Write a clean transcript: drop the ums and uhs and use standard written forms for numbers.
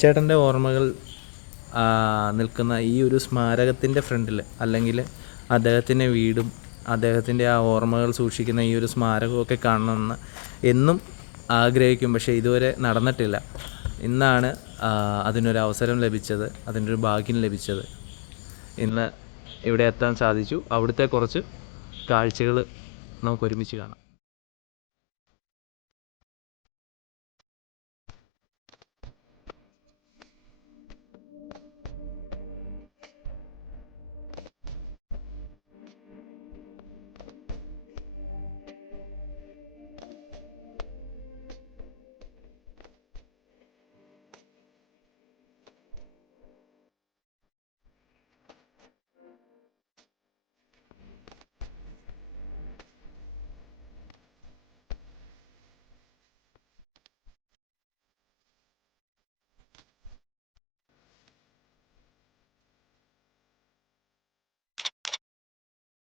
ഉണ്ണിച്ചേട്ടൻ്റെ ഓർമ്മകൾ നിൽക്കുന്ന ഈ ഒരു സ്മാരകത്തിൻ്റെ ഫ്രണ്ടിൽ, അല്ലെങ്കിൽ അദ്ദേഹത്തിൻ്റെ വീടും അദ്ദേഹത്തിൻ്റെ ആ ഓർമ്മകൾ സൂക്ഷിക്കുന്ന ഈ ഒരു സ്മാരകമൊക്കെ കാണണമെന്ന് എന്നും ആഗ്രഹിക്കും. പക്ഷേ ഇതുവരെ നടന്നിട്ടില്ല. ഇന്നാണ് അതിനൊരവസരം ലഭിച്ചത്, അതിനൊരു ഭാഗ്യം ലഭിച്ചത്. ഇന്ന് ഇവിടെ എത്താൻ സാധിച്ചു. അവിടുത്തെ കുറച്ച് കാഴ്ചകൾ നമുക്ക് ഒരുമിച്ച് കാണാം.